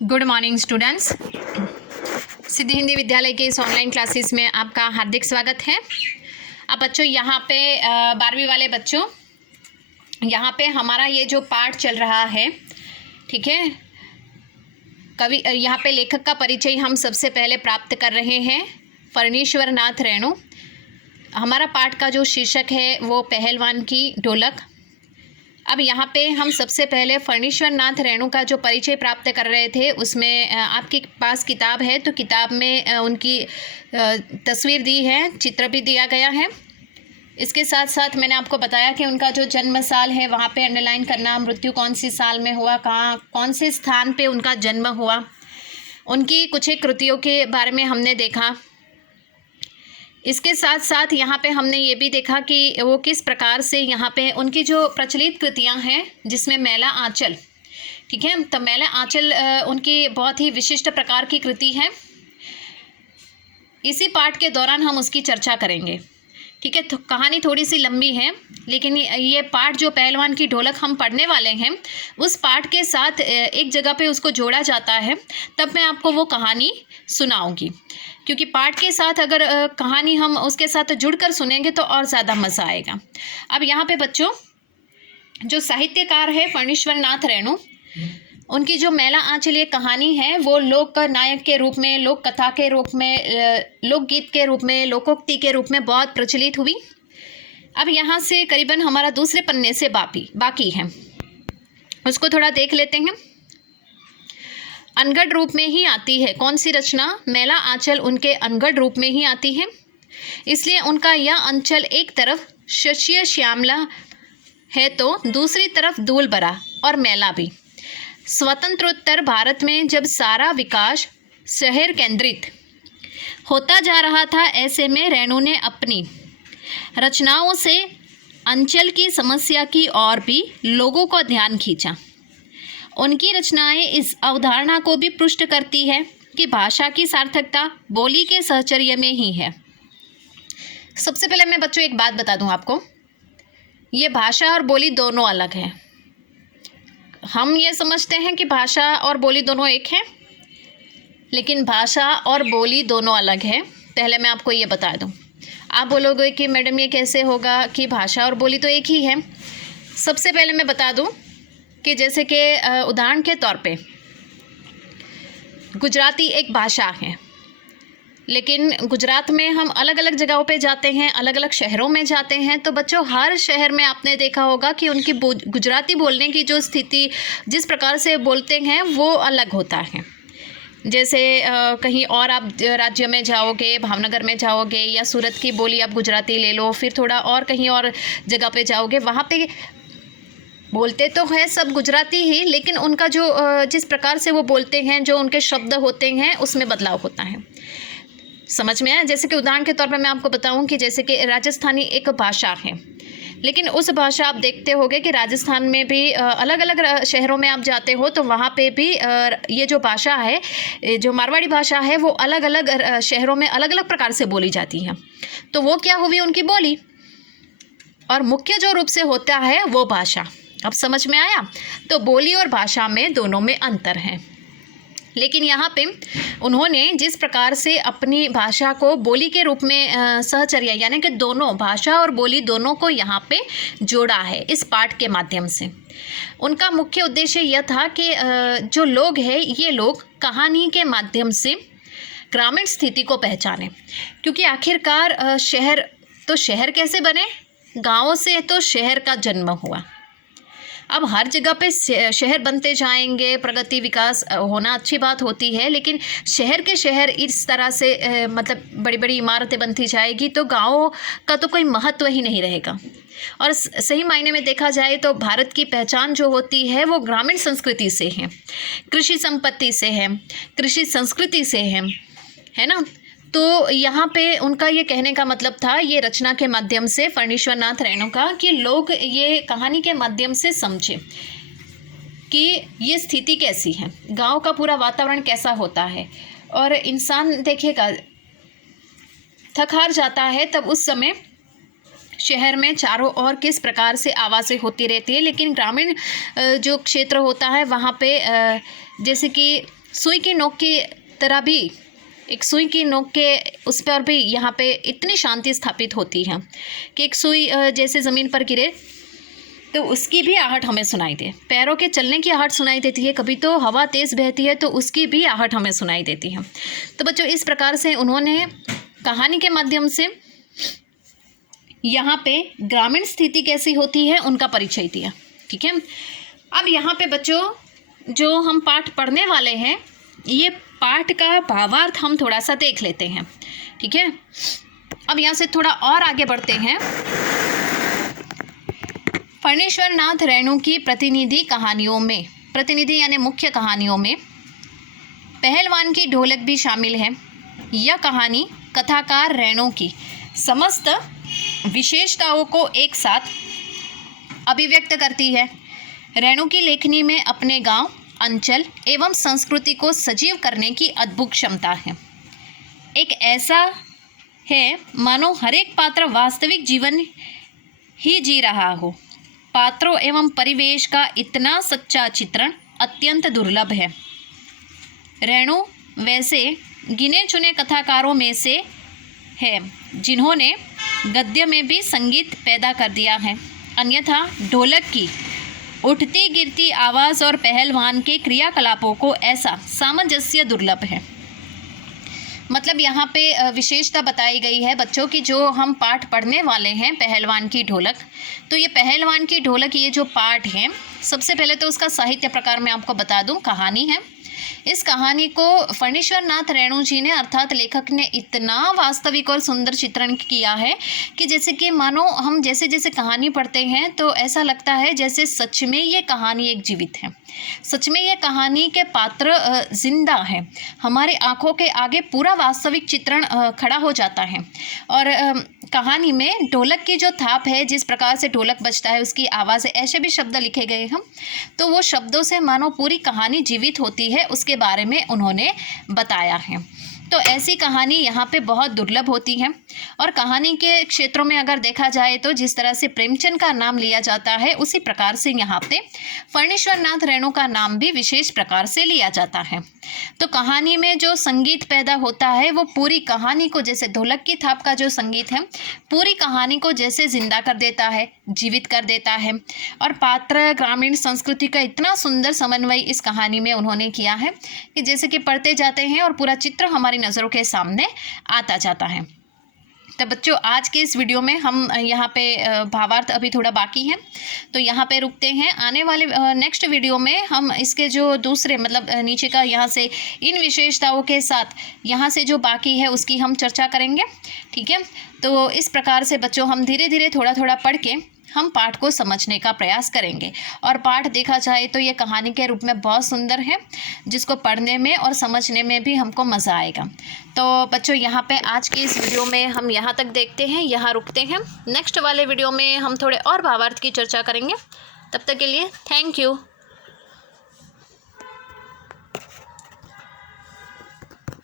Good morning students. Siddhi Hindi Vidyalaya के इस online classes में आपका हार्दिक स्वागत है। अब बच्चों यहाँ पे 12वीं वाले बच्चों, यहाँ पे हमारा ये जो पाठ चल रहा है, ठीक है, कवि यहाँ पे लेखक का परिचय हम सबसे पहले प्राप्त कर रहे हैं, फणीश्वर नाथ रेणु। हमारा पाठ का जो शीर्षक है वो पहलवान की ढोलक। अब यहाँ पे हम सबसे पहले फणीश्वर नाथ रेणु का जो परिचय प्राप्त कर रहे थे, उसमें आपके पास किताब है तो किताब में उनकी तस्वीर दी है, चित्र भी दिया गया है। इसके साथ साथ मैंने आपको बताया कि उनका जो जन्म साल है वहाँ पे अंडरलाइन करना, मृत्यु कौन सी साल में हुआ, कहाँ कौन से स्थान पे उनका जन्म हुआ, उनकी कुछ एक कृतियों के बारे में हमने देखा। इसके साथ साथ यहाँ पे हमने ये भी देखा कि वो किस प्रकार से यहाँ पे उनकी जो प्रचलित कृतियाँ हैं, जिसमें मैला आंचल, ठीक है, तो मैला आंचल उनकी बहुत ही विशिष्ट प्रकार की कृति है। इसी पाठ के दौरान हम उसकी चर्चा करेंगे, ठीक है। तो कहानी थोड़ी सी लंबी है, लेकिन ये पाठ जो पहलवान की ढोलक हम पढ़ने वाले हैं, उस पाठ के साथ एक जगह पे उसको जोड़ा जाता है, तब मैं आपको वो कहानी सुनाऊंगी। क्योंकि पाठ के साथ अगर कहानी हम उसके साथ जुड़कर सुनेंगे तो और ज़्यादा मज़ा आएगा। अब यहाँ पे बच्चों, जो साहित्यकार है फणीश्वर नाथ रेणु, उनकी जो मैला आंचल ये कहानी है वो लोक नायक के रूप में, लोक कथा के रूप में, लोकगीत के रूप में, लोकोक्ति के रूप में बहुत प्रचलित हुई। अब यहाँ से करीबन हमारा दूसरे पन्ने से बाकी है, उसको थोड़ा देख लेते हैं। अनगढ़ रूप में ही आती है कौन सी रचना? मैला आंचल उनके अनगढ़ रूप में ही आती है, इसलिए उनका यह अंचल एक तरफ शस्य श्यामला है तो दूसरी तरफ धूल भरा और मैला भी। स्वतंत्रोत्तर भारत में जब सारा विकास शहर केंद्रित होता जा रहा था, ऐसे में रेणु ने अपनी रचनाओं से अंचल की समस्या की ओर भी लोगों को ध्यान खींचा। उनकी रचनाएं इस अवधारणा को भी पुष्ट करती है कि भाषा की सार्थकता बोली के सहचर्य में ही है। सबसे पहले मैं बच्चों एक बात बता दूं आपको, ये भाषा और बोली दोनों अलग हैं। हम ये समझते हैं कि भाषा और बोली दोनों एक हैं, लेकिन भाषा और बोली दोनों अलग हैं। पहले मैं आपको ये बता दूं। आप बोलोगे कि मैडम ये कैसे होगा कि भाषा और बोली तो एक ही है। सबसे पहले मैं बता दूं कि जैसे कि उदाहरण के तौर पे गुजराती एक भाषा है, लेकिन गुजरात में हम अलग अलग जगहों पे जाते हैं, अलग अलग शहरों में जाते हैं, तो बच्चों हर शहर में आपने देखा होगा कि उनकी गुजराती बोलने की जो स्थिति, जिस प्रकार से बोलते हैं वो अलग होता है। जैसे कहीं और आप राज्य में जाओगे, भावनगर में जाओगे या सूरत की बोली आप गुजराती ले लो, फिर थोड़ा और कहीं और जगह पे जाओगे, वहाँ पे बोलते तो है सब गुजराती ही, लेकिन उनका जो जिस प्रकार से वो बोलते हैं, जो उनके शब्द होते हैं, उसमें बदलाव होता है। समझ में आया? जैसे कि उदाहरण के तौर पर मैं आपको बताऊं कि जैसे कि राजस्थानी एक भाषा है, लेकिन उस भाषा आप देखते होंगे कि राजस्थान में भी अलग अलग शहरों में आप जाते हो तो वहाँ पे भी ये जो भाषा है, जो मारवाड़ी भाषा है, वो अलग अलग शहरों में अलग अलग प्रकार से बोली जाती है। तो वो क्या हुई? उनकी बोली, और मुख्य जो रूप से होता है वो भाषा। अब समझ में आया? तो बोली और भाषा में दोनों में अंतर है, लेकिन यहाँ पे उन्होंने जिस प्रकार से अपनी भाषा को बोली के रूप में सहचर्या, यानी कि दोनों भाषा और बोली दोनों को यहाँ पे जोड़ा है इस पाठ के माध्यम से। उनका मुख्य उद्देश्य यह था कि जो लोग हैं, ये लोग कहानी के माध्यम से ग्रामीण स्थिति को पहचाने, क्योंकि आखिरकार शहर कैसे बने? गाँवों से तो शहर का जन्म हुआ। अब हर जगह पे शहर बनते जाएंगे, प्रगति विकास होना अच्छी बात होती है, लेकिन शहर के शहर इस तरह से मतलब बड़ी बड़ी इमारतें बनती जाएगी तो गाँव का तो कोई महत्व ही नहीं रहेगा। और सही मायने में देखा जाए तो भारत की पहचान जो होती है वो ग्रामीण संस्कृति से है, कृषि संपत्ति से है, कृषि संस्कृति से है ना। तो यहाँ पे उनका ये कहने का मतलब था, ये रचना के माध्यम से फणीश्वर नाथ रेणु का, कि लोग ये कहानी के माध्यम से समझे कि ये स्थिति कैसी है, गांव का पूरा वातावरण कैसा होता है। और इंसान देखिएगा थक हार जाता है, तब उस समय शहर में चारों ओर किस प्रकार से आवाज़ें होती रहती है, लेकिन ग्रामीण जो क्षेत्र होता है वहाँ पे जैसे कि सुई की नोक की तरह भी, एक सुई की नोक के उस पर भी यहाँ पे इतनी शांति स्थापित होती है कि एक सुई जैसे ज़मीन पर गिरे तो उसकी भी आहट हमें सुनाई दे। पैरों के चलने की आहट सुनाई देती है, कभी तो हवा तेज़ बहती है तो उसकी भी आहट हमें सुनाई देती है। तो बच्चों, इस प्रकार से उन्होंने कहानी के माध्यम से यहाँ पे ग्रामीण स्थिति कैसी होती है उनका परिचय दिया। ठीक है, अब यहाँ पे बच्चों जो हम पाठ पढ़ने वाले हैं, ये पाठ का भावार्थ हम थोड़ा सा देख लेते हैं। ठीक है, अब यहाँ से थोड़ा और आगे बढ़ते हैं। फणीश्वर नाथ रेणु की प्रतिनिधि कहानियों में, प्रतिनिधि यानी मुख्य कहानियों में पहलवान की ढोलक भी शामिल है। यह कहानी कथाकार रेणु की समस्त विशेषताओं को एक साथ अभिव्यक्त करती है। रेणु की लेखनी में अपने गांव, अंचल एवं संस्कृति को सजीव करने की अद्भुत क्षमता है। एक ऐसा है मानो हर एक पात्र वास्तविक जीवन ही जी रहा हो। पात्रों एवं परिवेश का इतना सच्चा चित्रण अत्यंत दुर्लभ है। रेणु वैसे गिने चुने कथाकारों में से है जिन्होंने गद्य में भी संगीत पैदा कर दिया है, अन्यथा ढोलक की उठती गिरती आवाज़ और पहलवान के क्रियाकलापों को ऐसा सामंजस्य दुर्लभ है। मतलब यहाँ पे विशेषता बताई गई है बच्चों की, जो हम पाठ पढ़ने वाले हैं पहलवान की ढोलक। तो ये पहलवान की ढोलक, ये जो पाठ है, सबसे पहले तो उसका साहित्य प्रकार मैं आपको बता दूं, कहानी है। इस कहानी को फणीश्वर नाथ रेणु जी ने अर्थात लेखक ने इतना वास्तविक और सुंदर चित्रण किया है कि जैसे कि मानो हम जैसे जैसे कहानी पढ़ते हैं तो ऐसा लगता है जैसे सच में ये कहानी एक जीवित है, सच में ये कहानी के पात्र जिंदा है। हमारे आंखों के आगे पूरा वास्तविक चित्रण खड़ा हो जाता है। और कहानी में ढोलक की जो थाप है, जिस प्रकार से ढोलक बजता है, उसकी आवाज़ है, ऐसे भी शब्द लिखे गए हैं। तो वो शब्दों से मानो पूरी कहानी जीवित होती है, उसके बारे में उन्होंने बताया है। तो ऐसी कहानी यहाँ पे बहुत दुर्लभ होती है। और कहानी के क्षेत्रों में अगर देखा जाए तो जिस तरह से प्रेमचंद का नाम लिया जाता है, उसी प्रकार से यहाँ पे फणीश्वर नाथ रेणु का नाम भी विशेष प्रकार से लिया जाता है। तो कहानी में जो संगीत पैदा होता है वो पूरी कहानी को, जैसे ढोलक की थाप का जो संगीत है, पूरी कहानी को जैसे जिंदा कर देता है, जीवित कर देता है। और पात्र, ग्रामीण संस्कृति का इतना सुंदर समन्वय इस कहानी में उन्होंने किया है कि जैसे कि पढ़ते जाते हैं और पूरा चित्र हमारी नज़रों के सामने आता जाता है। तो बच्चों, आज के इस वीडियो में हम यहाँ पे भावार्थ अभी थोड़ा बाकी है तो यहाँ पे रुकते हैं। आने वाले नेक्स्ट वीडियो में हम इसके जो दूसरे मतलब नीचे का यहाँ से इन विशेषताओं के साथ यहाँ से जो बाकी है उसकी हम चर्चा करेंगे। ठीक है, तो इस प्रकार से बच्चों हम धीरे धीरे थोड़ा थोड़ा पढ़ के हम पाठ को समझने का प्रयास करेंगे। और पाठ देखा जाए तो ये कहानी के रूप में बहुत सुंदर है, जिसको पढ़ने में और समझने में भी हमको मज़ा आएगा। तो बच्चों, यहाँ पे आज की इस वीडियो में हम यहाँ तक देखते हैं, यहाँ रुकते हैं। नेक्स्ट वाले वीडियो में हम थोड़े और भावार्थ की चर्चा करेंगे। तब तक के लिए थैंक यू।